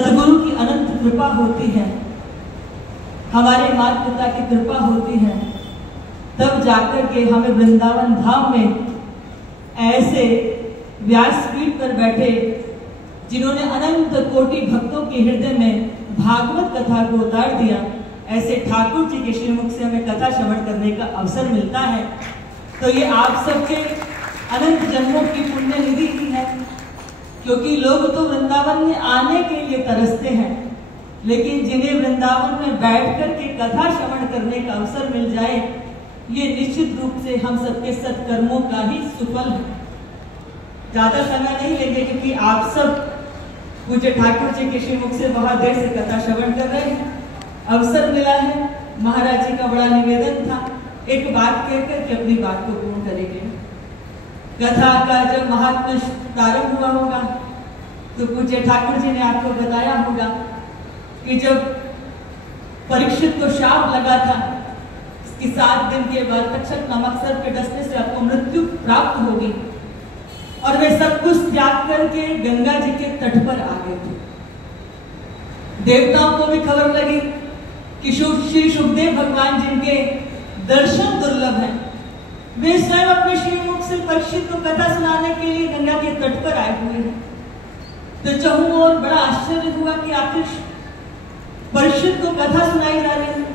सदगुरु की अनंत कृपा होती है, हमारे माता पिता की कृपा होती है, तब जाकर के हमें वृंदावन धाम में ऐसे व्यासपीठ पर बैठे जिन्होंने अनंत कोटि भक्तों के हृदय में भागवत कथा को उतार दिया, ऐसे ठाकुर जी के श्रीमुख से हमें कथा श्रवण करने का अवसर मिलता है। तो ये आप सबके अनंत जन्मों की पुण्य निधि ही है, क्योंकि लोग तो वृंदावन में आने के लिए तरसते हैं, लेकिन जिन्हें वृंदावन में बैठकर के कथा श्रवण करने का अवसर मिल जाए, ये निश्चित रूप से हम सबके सत्कर्मों का ही सुफल है। ज्यादा समय नहीं लेंगे, क्योंकि आप सब पूज्य ठाकुर जी के श्रीमुख से बहुत देर से कथा श्रवण कर रहे हैं, अवसर मिला है। महाराज जी का बड़ा निवेदन था, एक बात कहकर के अपनी बात को पूर्ण करेंगे। कथा का जब महात्मा प्रारंभ हुआ होगा तो पूज्य ठाकुर जी ने आपको बताया होगा कि जब परीक्षित को शाप लगा था, इसकी 7 दिन के बाद तक्षक नामक सर्प के डसने से आपको मृत्यु प्राप्त होगी, और वे सब कुछ त्याग करके गंगा जी के तट पर आ गए थे। देवताओं को भी खबर लगी कि श्री सुखदेव भगवान जिनके दर्शन दुर्लभ हैं, वे स्वयं अपने श्रीमुख से परीक्षित को कथा सुनाने के लिए गंगा के तट पर आए हुए हैं। तो चहु और बड़ा आश्चर्य हुआ कि आखिर परीक्षित को कथा सुनाई जा रही है।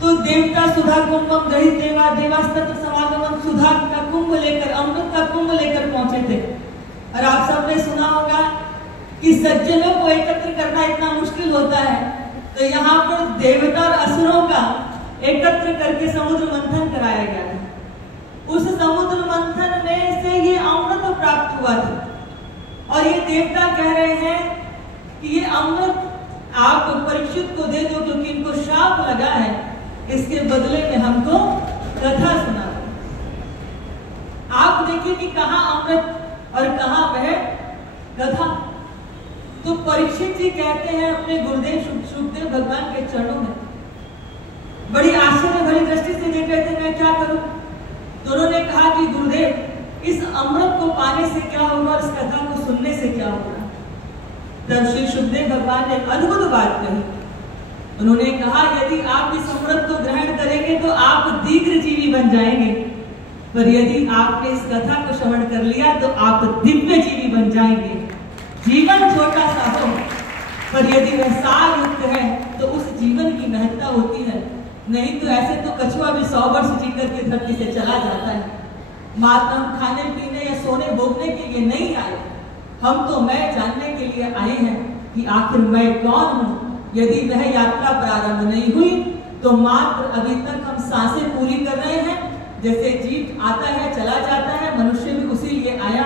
तो देवता सुधा कुंभम गणित देवा देवास्तत्र समागमन सुधा का कुंभ लेकर, अमृत का कुंभ लेकर पहुंचे थे। और आप सबने सुना होगा कि सज्जनों को एकत्र करना इतना मुश्किल होता है, तो यहाँ पर देवता और असुरों का एकत्र करके समुद्र मंथन कराया गया था। उस समुद्र मंथन में से ये अमृत प्राप्त हुआ था, और ये देवता कह रहे हैं कि ये अमृत आप परीक्षित को दे दो, क्योंकि इनको शाप लगा है, इसके बदले में हमको कथा सुना दो। आप देखिए कि कहाँ अमृत और कहाँ वह कथा। तो परीक्षित जी कहते हैं अपने गुरुदेव सुखदेव भगवान के चरणों में, बड़ी आश्चर्य भरी दृष्टि से देख रहे थे, मैं क्या करूं। तो उन्होंने कहा कि गुरुदेव, इस अमृत को पाने से क्या होगा और इस कथा को सुनने से क्या होगा। तब श्री सुखदेव भगवान ने अद्भुत बात कही। उन्होंने कहा, यदि आप इस अमृत को ग्रहण करेंगे तो आप दीर्घजीवी बन जाएंगे, पर यदि आपने इस कथा को श्रवण कर लिया तो आप दिव्य जीवी बन जाएंगे। जीवन छोटा सा हो, पर यदि वह सार युक्त है तो उस जीवन की महत्ता होती है। नहीं तो ऐसे तो कछुआ भी 100 वर्ष जीकर के धरती से चला जाता है। मात्र हम खाने पीने या सोने भोगने के लिए नहीं आए, हम तो मैं जानने के लिए आए हैं कि आखिर मैं कौन हूँ। यदि वह यात्रा प्रारंभ नहीं हुई तो मात्र अभी तक हम सांसें पूरी कर रहे हैं। जैसे जीव आता है चला जाता है, मनुष्य भी उसी लिए आया।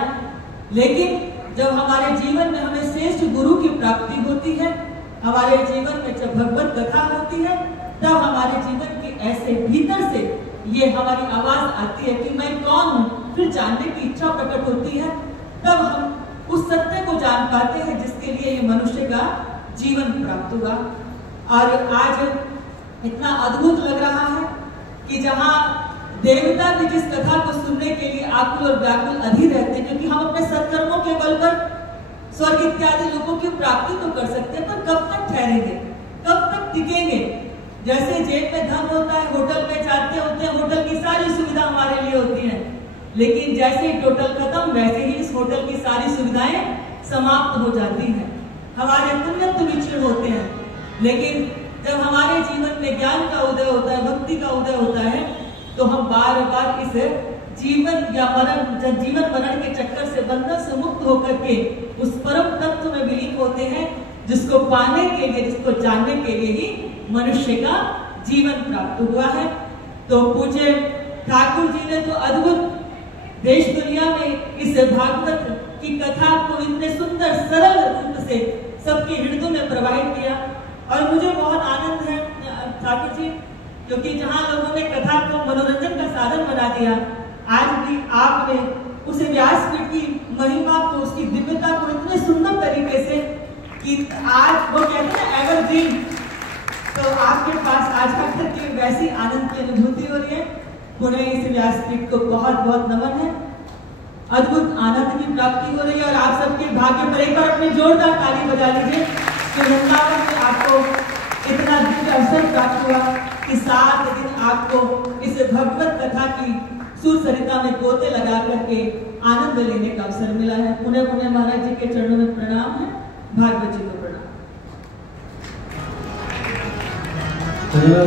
लेकिन जब हमारे जीवन में हमें श्रेष्ठ गुरु की प्राप्ति होती है, हमारे जीवन में जब भगवत कथा होती है, तब हमारे जीवन के ऐसे भीतर से ये हमारी आवाज आती है कि मैं कौन हूँ। फिर जानने की इच्छा प्रकट होती है, तब हम उस सत्य को जान पाते हैं जिसके लिए ये मनुष्य का जीवन प्राप्त हुआ। और आज इतना अद्भुत लग रहा है कि जहाँ देवता भी जिस कथा को सुनने के लिए आकुल और व्याकुल अधीर रहते हैं, क्योंकि हम अपने सत्कर्मों के बल पर स्वर्ग इत्यादि लोगों की प्राप्ति तो कर सकते हैं, पर कब तक ठहरेंगे, कब तक टिकेंगे। जैसे जेब में धन होता है, होटल में जाते होते हैं, होटल की सारी सुविधा हमारे लिए होती है, लेकिन जैसे ही होटल खत्म वैसे ही इस होटल की सारी सुविधाएं समाप्त हो जाती हैं। हमारे पुण्य तो विचरण होते हैं, लेकिन जब हमारे जीवन में ज्ञान का उदय होता है, भक्ति का उदय होता है, तो हम बार बार इस जीवन या मरण, जीवन मरण के चक्कर से, बंधन से मुक्त होकर के उस परम तत्व में विलीन होते हैं, जिसको पाने के लिए, जिसको जानने के लिए ही मनुष्य का जीवन प्राप्त हुआ है। तो पूज्य ठाकुर जी ने तो अद्भुत देश दुनिया में इस भागवत की कथा को इतने सुंदर सरल रूप से सबके हृदय में प्रवाहित किया। और मुझे बहुत आनंद है ठाकुर जी, क्योंकि जहाँ लोगों ने कथा को मनोरंजन का साधन बना दिया, आज भी आपने उसे व्यासपीठ की महिमा को, उसकी दिव्यता को इतने सुंदर तरीके से कि आज वो कहते हैं एवरग्रीन, तो आपके पास आज तक की वैसी आनंद की अनुभूति हो रही है। पुनः इस व्यासपीठ को बहुत बहुत नमन है, अद्भुत आनंद की प्राप्ति हो रही है। और आप सबके भाग्य पर एक बार अपनी जोरदार ताली बजा लीजिए। कि वृंदावन में आपको इतना दिव्य अवसर प्राप्त हुआ कि 7 दिन आपको इस भगवत कथा की सुर सरिता में गोते लगा करके आनंद लेने का अवसर मिला है। पुनः पुनः महाराज जी के चरणों में प्रणाम है। भागवत जी